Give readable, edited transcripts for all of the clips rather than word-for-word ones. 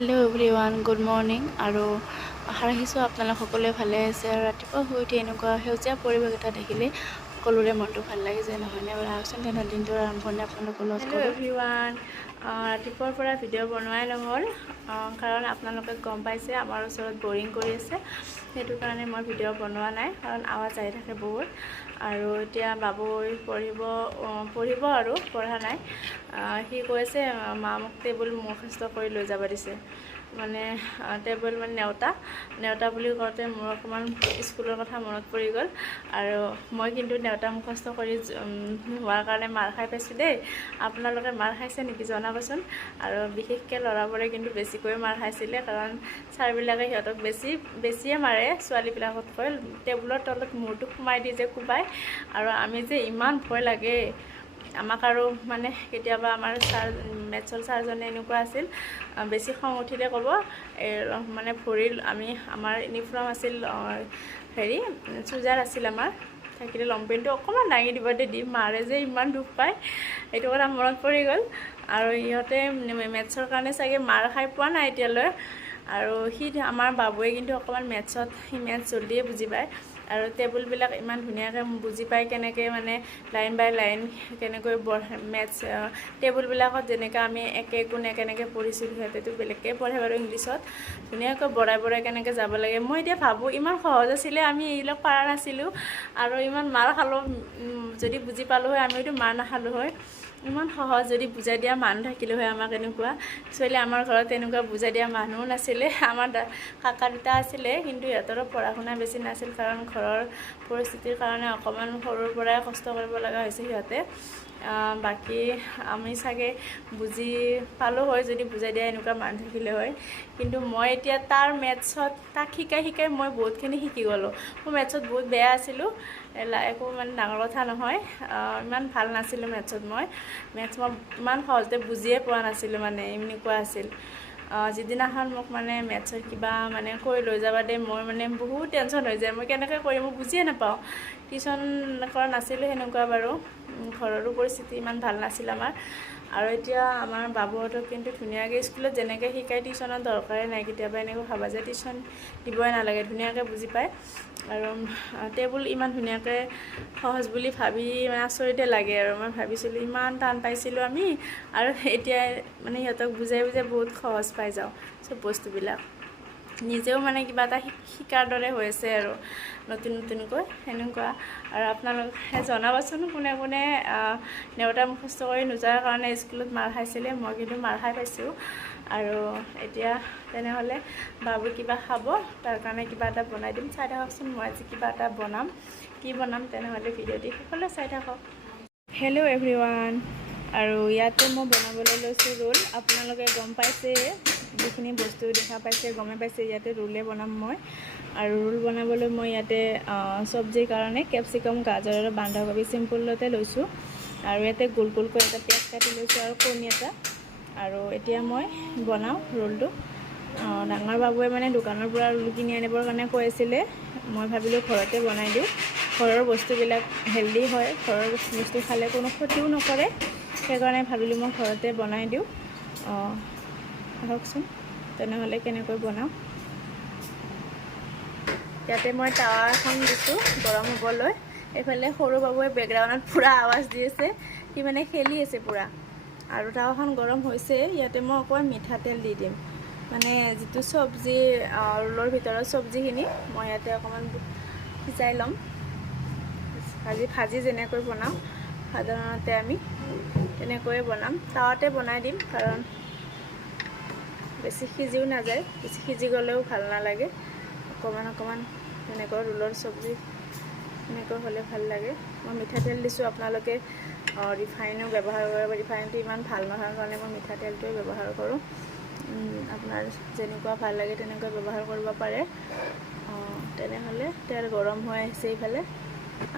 Hello' everyone, good morning. আৰু আশা ৰাখিছোঁ আপোনালোক সকলোৱে ভালে আছে। আৰু ৰাতিপুৱা শুই উঠি এনেকুৱা সেউজীয়া পৰিৱেশ এটা দেখিলে সকলোৰে মনটো ভাল লাগি যায়, নহয়নে বাৰু? আহকচোন তেনে দিনটোৰ আৰম্ভণি আপোনালোকৰ লগত কৰোঁ। হেল্ল' এভৰিৱান, ৰাতিপুৱাৰ পৰা ভিডিঅ' বনোৱাই নহ'ল, কাৰণ আপোনালোকে গম পাইছে আমাৰ ওচৰত বৰিং কৰি আছে। সেইটো কাৰণে মই ভিডিঅ' বনোৱা নাই, কাৰণ আৱাজ আহি থাকে বহুত। আৰু এতিয়া বাবুই পঢ়িব আৰু পঢ়া নাই। সি কৈছে মা মোক টেবুল মুখস্থ কৰি লৈ যাব দিছে। মানে টেবুল মানে নেওতা বুলি কওঁতে মোৰ অকণমান স্কুলৰ কথা মনত পৰি গ'ল। আৰু মই কিন্তু নেওতা মুখস্থ কৰি হোৱাৰ কাৰণে মাৰ খাই পাইছোঁ দেই। আপোনালোকে মাৰ খাইছে নেকি জনাবচোন। আৰু বিশেষকৈ ল'ৰাবোৰে কিন্তু বেছিকৈ মাৰ খাইছিলে, কাৰণ ছাৰবিলাকে সিহঁতক বেছিয়ে মাৰে ছোৱালীবিলাকতকৈ। টেবুলৰ তলত মূৰটো সোমাই দি যে কোবাই, আৰু আমি যে ইমান ভয় লাগে আমাক। আৰু মানে কেতিয়াবা আমাৰ মেথছৰ ছাৰজনে এনেকুৱা আছিল, বেছি খং উঠিলে ক'ব মানে আমাৰ ইউনিফৰ্ম আছিল চুজাৰ আছিল আমাৰ, থাকিলে লংপেণ্টটো অকণমান দাঙি দিব দি মাৰে যে ইমান দুখ পায়, সেইটো কথা মনত পৰি গ'ল। আৰু সিহঁতে মেথছৰ কাৰণে চাগে মাৰ খাই পোৱা নাই এতিয়ালৈ। আৰু আমাৰ বাবুৱে কিন্তু অকণমান মেথছ জল্দিয়ে বুজি পায়। আৰু টেবুলবিলাক ইমান ধুনীয়াকৈ বুজি পায়, কেনেকৈ মানে লাইন বাই লাইন কেনেকৈ মেথছ টেবুলবিলাকত যেনেকৈ আমি একে কোণে কেনেকৈ পঢ়িছিলোঁ, সিহঁতেতো বেলেগকৈ পঢ়ে বাৰু ইংলিছত। ধুনীয়াকৈ বঢ়াই কেনেকৈ যাব লাগে। মই এতিয়া ভাবোঁ ইমান সহজ আছিলে, আমি এইবিলাক পৰা নাছিলোঁ। আৰু ইমান মাৰ খালোঁ, যদি বুজি পালোঁ হয় আমিতো মাৰ নাখালোঁ হয়। ইমান সহজ, যদি বুজাই দিয়া মানুহ থাকিলে হয় আমাক এনেকুৱা। একচুৱেলি আমাৰ ঘৰত এনেকুৱা বুজাই দিয়া মানুহো নাছিলে। আমাৰ কাকা দুটা আছিলে, কিন্তু সিহঁতৰো পঢ়া শুনা বেছি নাছিল, কাৰণ ঘৰৰ পৰিস্থিতিৰ কাৰণে অকণমান সৰুৰ পৰাই কষ্ট কৰিব লগা হৈছে সিহঁতে। বাকী আমি চাগে বুজি পালোঁ হয় যদি বুজাই দিয়া এনেকুৱা মানুহ থাকিলে হয়। কিন্তু মই এতিয়া তাক শিকাই মই বহুতখিনি শিকি গ'লোঁ। মই মেথছত বহুত বেয়া আছিলোঁ, একো মানে ডাঙৰ কথা নহয়। ইমান ভাল নাছিলোঁ মেথছত। মই ইমান সহজতে বুজিয়ে পোৱা নাছিলোঁ, মানে এনেকুৱা আছিল। যিদিনাখন মোক মানে মেথছৰ কিবা মানে কৰি লৈ যাবা দে, মই মানে বহুত টেনশ্যন হৈ যায়। মই কেনেকৈ কৰিম মই বুজিয়ে নাপাওঁ। টিউশ্যন কৰা নাছিলোঁ সেনেকুৱা বাৰু, ঘৰৰো পৰিস্থিতি ইমান ভাল নাছিল আমাৰ। আৰু এতিয়া আমাৰ বাবুহঁতক কিন্তু ধুনীয়াকৈ স্কুলত যেনেকৈ শিকায় টিউশ্যনৰ দৰকাৰেই নাই। কেতিয়াবা এনেকৈ ভাবা যে টিউশ্যন দিবই নালাগে, ধুনীয়াকৈ বুজি পায়। আৰু টেবুল ইমান ধুনীয়াকৈ সহজ বুলি ভাবি মানে আচৰিতে লাগে। আৰু মই ভাবিছিলোঁ ইমান টান পাইছিলোঁ আমি, আৰু এতিয়া মানে সিহঁতক বুজাই বহুত সহজ পাই যাওঁ চব বস্তুবিলাক। নিজেও মানে কিবা এটা শিকাৰ দৰে হৈছে আৰু নতুনকৈ সেনেকুৱা। আৰু আপোনালোকে জনাবচোন কোনে কোনে নেওতা মুখস্থ কৰি নোযোৱাৰ কাৰণে স্কুলত মাৰ খাইছিলে। মই কিন্তু মাৰ খাই পাইছোঁ। আৰু এতিয়া তেনেহ'লে বাবু কিবা খাব, তাৰ কাৰণে কিবা এটা বনাই দিম, চাই থাককচোন। মই আজি কিবা এটা বনাম, কি বনাম তেনেহ'লে ভিডিঅ'টি সকলোৱে চাই থাকক। হেল্ল' এভৰিৱান, আৰু ইয়াতে মই বনাবলৈ লৈছোঁ ৰোল। আপোনালোকে গম পাইছে, যিখিনি বস্তু দেখা পাইছে গমেই পাইছে, ইয়াতে ৰোলে বনাম মই। আৰু ৰোল বনাবলৈ মই ইয়াতে চব্জিৰ কাৰণে কেপচিকাম, গাজৰ আৰু বন্ধাকবি চিম্পুলতে লৈছোঁ। আৰু ইয়াতে গোলকৈ এটা পিঁয়াজ কাটি লৈছোঁ আৰু কণী এটা। আৰু এতিয়া মই বনাওঁ ৰোলটো। ডাঙৰ বাবুৱে মানে দোকানৰ পৰা ৰোল কিনি আনিবৰ কাৰণে কৈ আছিলে। মই ভাবিলোঁ ঘৰতে বনাই দিওঁ, ঘৰৰ বস্তুবিলাক হেল্ডি হয়, ঘৰৰ বস্তু খালে কোনো ক্ষতিও নকৰে। সেইকাৰণে ভাবিলোঁ মই ঘৰতে বনাই দিওঁ। আহকচোন তেনেহ'লে কেনেকৈ বনাওঁ। ইয়াতে মই টাৱা এখন দিছোঁ গৰম হ'বলৈ। এইফালে সৰু বাবুৱে বেকগ্ৰাউণ্ডত পূৰা আৱাজ দি আছে, সি মানে খেলি আছে পূৰা। আৰু টাৱাখন গৰম হৈছে। ইয়াতে মই অকণমান মিঠাতেল দি দিম, মানে যিটো চব্জি ৰোলৰ ভিতৰত চব্জিখিনি মই ইয়াতে অকণমান সিজাই ল'ম। ভাজি যেনেকৈ বনাওঁ সাধাৰণতে আমি তেনেকৈয়ে বনাম, টাৱাতে বনাই দিম, কাৰণ বেছি সিজিও নাযায়, বেছি সিজি গ'লেও ভাল নালাগে। অকণমান তেনেকৈ ৰোলৰ চব্জি এনেকৈ হ'লে ভাল লাগে। মই মিঠাতেল দিছোঁ, আপোনালোকে ৰিফাইনো ব্যৱহাৰ কৰিব। ৰিফাইনটো ইমান ভাল নহয় কাৰণে মই মিঠাতেলটোৱে ব্যৱহাৰ কৰোঁ। আপোনাৰ যেনেকুৱা ভাল লাগে তেনেকৈ ব্যৱহাৰ কৰিব পাৰে। তেনেহ'লে তেল গৰম হৈ আহিছে এইফালে,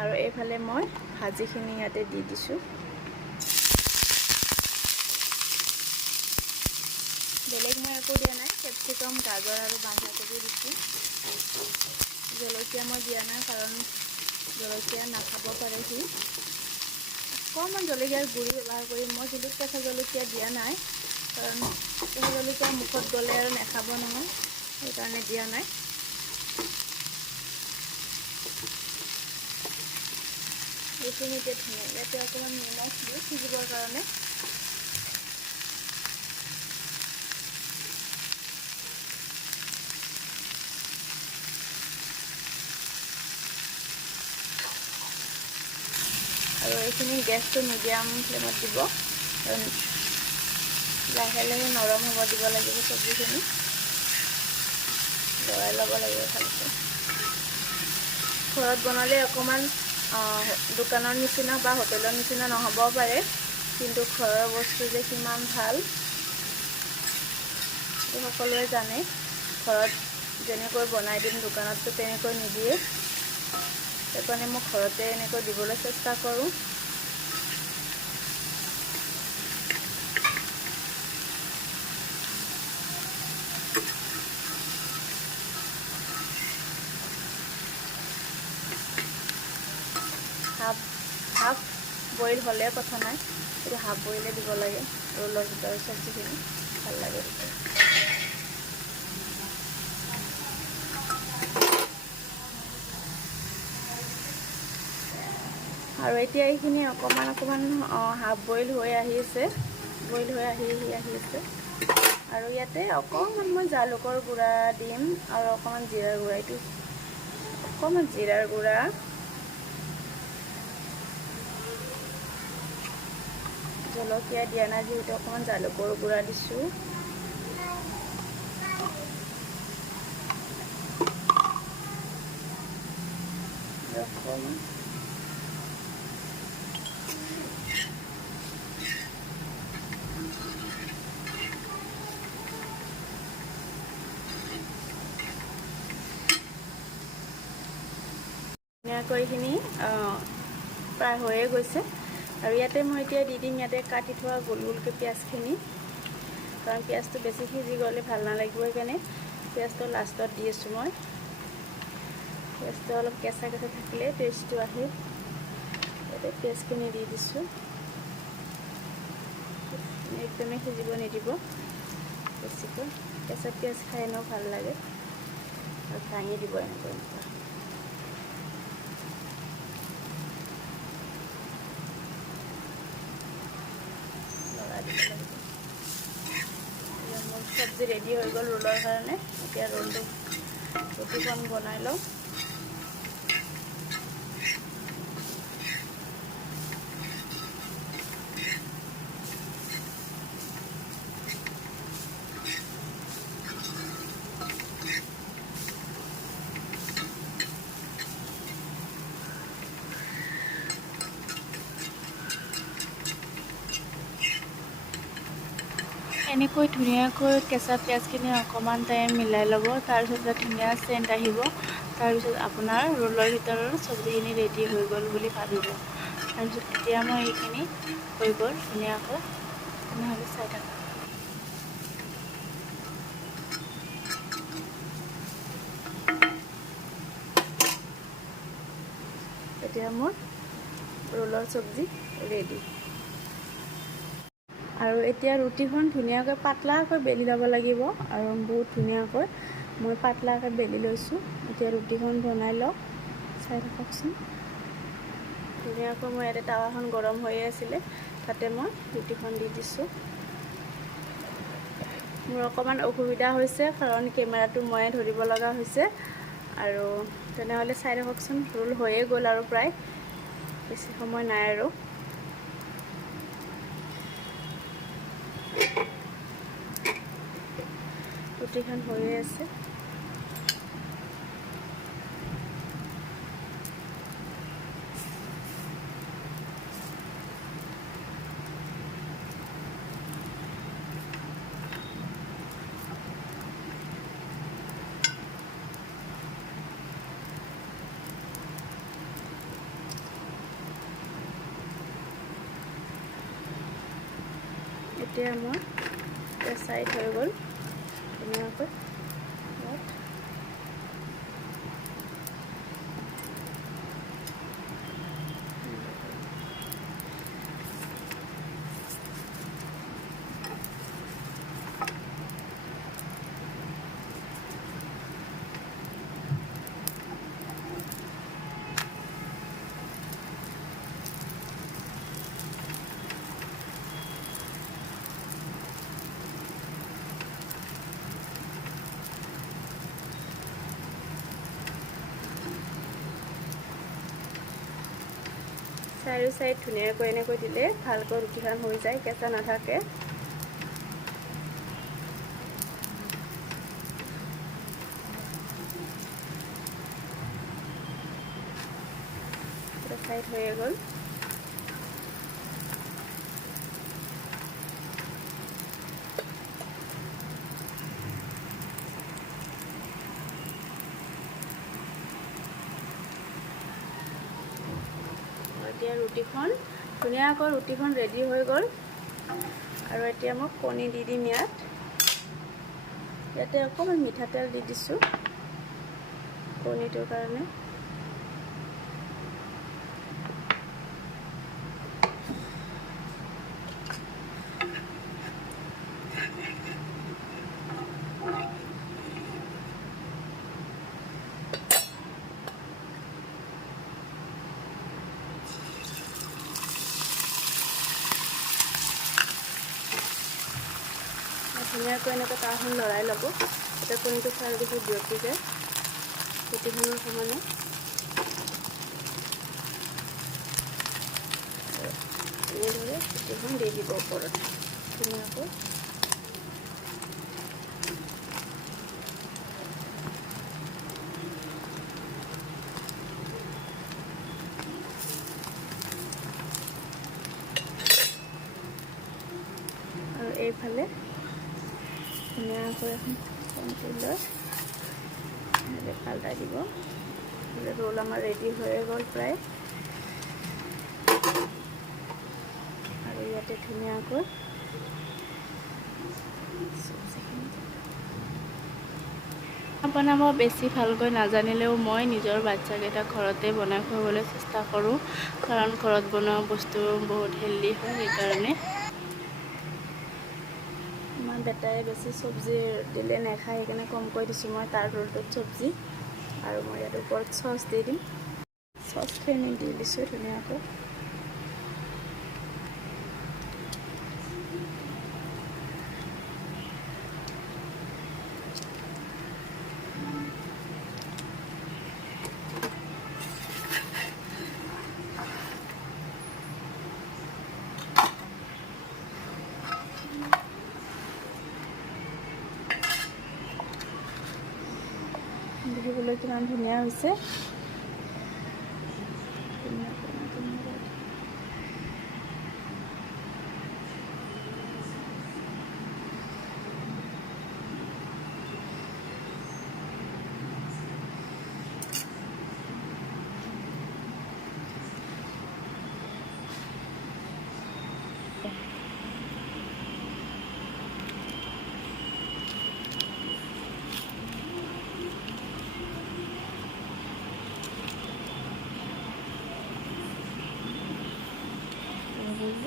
আৰু এইফালে মই ভাজিখিনি ইয়াতে দি দিছোঁ। বেলেগ মই একো দিয়া নাই, কেপচিকাম, গাজৰ আৰু বন্ধাকবি দিছোঁ। জলকীয়া মই দিয়া নাই, কাৰণ জলকীয়া নাখাব পাৰে সি। অকণমান জলকীয়াৰ গুড়ি ব্যৱহাৰ কৰিম মই, কিন্তু কেঁচা জলকীয়া দিয়া নাই, কাৰণ কেঁচা জলকীয়া মুখত গ'লে আৰু নাখাব নহয়, সেইকাৰণে দিয়া নাই। এইখিনিতে ধুনীয়া, ইয়াতে অকণমান নিমখ দিওঁ সিজিবৰ কাৰণে। আৰু এইখিনি গেছটো মিডিয়াম ফ্লেমত দিব, লাহে লাহে নৰম হ'ব দিব লাগিব। চব্জিখিনি লৰাই ল'ব লাগিব ভালকৈ। ঘৰত বনালে অকণমান দোকানৰ নিচিনা বা হোটেলৰ নিচিনা নহ'ব পাৰে, কিন্তু ঘৰৰ বস্তু যে কিমান ভাল সকলোৱে জানে। ঘৰত যেনেকৈ বনাই দিম দোকানততো তেনেকৈ নিদিয়ে, সেইকাৰণে মই ঘৰতে এনেকৈ দিবলৈ চেষ্টা কৰোঁ। হাফ বইল হ'লে কথা নাই, কিন্তু হাফ বইলে দিব লাগে। ৰোলৰ ভিতৰৰ চব্জিখিনি ভাল লাগে। আৰু এতিয়া এইখিনি অকণমান হাফ বইল হৈ আহিছে, আৰু ইয়াতে অকণমান মই জালুকৰ গুড়া দিম আৰু অকণমান জিৰাৰ গুড়া, এইটো অকণমান জিৰাৰ গুড়া, জলকীয়া দিয়া নাই যিহেতু অকণমান জালুকৰ গুড়া দিছোঁ। অকণমান ধুনীয়াকৈ এইখিনি প্ৰায় হৈয়ে গৈছে। আৰু ইয়াতে মই এতিয়া দি দিম ইয়াতে কাটি থোৱা গোল গোলকৈ পিঁয়াজখিনি, কাৰণ পিঁয়াজটো বেছি সিজি গ'লে ভাল নালাগিব, সেইকাৰণে পিঁয়াজটো লাষ্টত দি আছোঁ মই। পিঁয়াজটো অলপ কেঁচা কেঁচা থাকিলে টেষ্টটো আহে। ইয়াতে পিঁয়াজখিনি দি দিছোঁ, একদমেই সিজিব নিদিব বেছিকৈ। কেঁচা পিঁয়াজ খাই এনেও ভাল লাগে, আৰু ভাঙি দিব এনেকুৱা। মোৰ চব্জি ৰেডি হৈ গ'ল ৰোলৰ কাৰণে। এতিয়া ৰুটিখন বনাই লওঁ। এনেকৈ ধুনীয়াকৈ কেঁচা পিঁয়াজখিনি অকণমান টাইম মিলাই ল'ব, তাৰপিছত ধুনীয়া চেণ্ট আহিব। তাৰপিছত আপোনাৰ ৰোলৰ ভিতৰৰ চব্জিখিনি ৰেডি হৈ গ'ল বুলি ভাবিব। তাৰপিছত এতিয়া মই এইখিনি হৈ গ'ল ধুনীয়াকৈ, তেনেহ'লে চাই থাকক। এতিয়া মোৰ ৰোলৰ চব্জি ৰেডি। আৰু এতিয়া ৰুটিখন ধুনীয়াকৈ পাতলাকৈ বেলি ল'ব লাগিব, আৰু বহুত ধুনীয়াকৈ মই পাতলাকৈ বেলি লৈছোঁ। এতিয়া ৰুটিখন বনাই লওঁ, চাই থাককচোন। ধুনীয়াকৈ মই ইয়াতে টাৱাখন গৰম হৈয়ে আছিলে, তাতে মই ৰুটিখন দি দিছোঁ। মোৰ অকণমান অসুবিধা হৈছে, কাৰণ কেমেৰাটো ময়ে ধৰিব লগা হৈছে। আৰু তেনেহ'লে চাই থাককচোন, ৰোল হৈয়ে গ'ল আৰু প্ৰায় বেছি সময় নাই আৰু। ৰুটিখন হৈয়ে আছে। এতিয়া মোৰ চাইড হৈ গ'ল ধুনীয়াকৈ। চাৰিও চাইড ধুনীয়াকৈ এনেকৈ দিলে ভালকৈ ৰুটিখন হৈ যায়, কেঁচা নাথাকে। চাইড হয়ে গ'ল। এতিয়া ৰুটিখন ধুনীয়াকৈ ৰেডি হৈ গ'ল। আৰু এতিয়া মই কণী দি দিম ইয়াতে অকণমান মিঠাতেল দি দিছোঁ কণীটোৰ কাৰণে। ধুনীয়াকৈ এনেকৈ তাৱাখন লৰাই ল'ব, যাতে কণীটো চাৰিওদিশে বিয়পি যায় ৰুটিখনৰ সমানে। এনেদৰে ৰুটিখন দি দিব ওপৰত ধুনীয়াকৈ। আৰু এইফালে ধুনীয়াকৈ এখন কণী লৈ পাল্টাই দিব। ৰোল আমাৰ ৰেডি হৈয়ে গ'ল প্ৰায়। আৰু ইয়াতে ধুনীয়াকৈ বনাব বেছি ভালকৈ নাজানিলেও মই নিজৰ বাচ্চাকেইটাক ঘৰতে বনাই খুৱাবলৈ চেষ্টা কৰোঁ, কাৰণ ঘৰত বনোৱা বস্তু বহুত হেল্ডি হয়। সেইকাৰণে আমাৰ বেটাই বেছি চব্জি দিলে নাখায়, সেইকাৰণে কমকৈ দিছোঁ মই তাৰ ৰোলটোত চব্জি। আৰু মই ইয়াত ওপৰত চচ দি দিম, চচখিনি দি দিছোঁ ধুনীয়াকৈ। দেখিবলৈ কিমান ধুনীয়া হৈছে।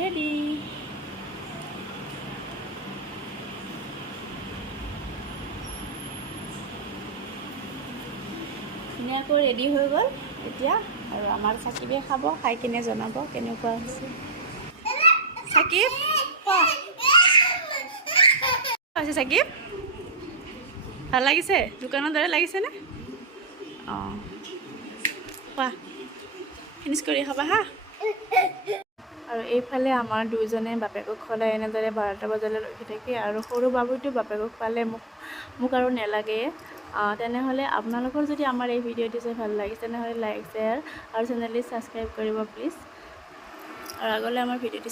Ready. ধুনীয়াকৈ ৰেডি হৈ গ'ল এতিয়া। আৰু আমাৰ চাকিবে খাব, খাই কিনে জনাব কেনেকুৱা হৈছে। চাকিব হৈছে, চাকিব ভাল লাগিছে? দোকানৰ দৰে লাগিছেনে? অঁ, খোৱা, ফিনিছ কৰি খাবা হা। আৰু এইফালে আমাৰ দুইজনে বাপেকক সদায় এনেদৰে 12টা বজালৈ ৰখি থাকে। আৰু সৰু বাবুটো বাপেকক পালে মোক আৰু নেলাগে। তেনেহ'লে আপোনালোকৰ যদি আমাৰ এই ভিডিঅ'টো চাই ভাল লাগিছে তেনেহ'লে লাইক, শ্বেয়াৰ আৰু চেনেলটি ছাবস্ক্ৰাইব কৰিব প্লিজ। আৰু আগলৈ আমাৰ ভিডিঅ'টো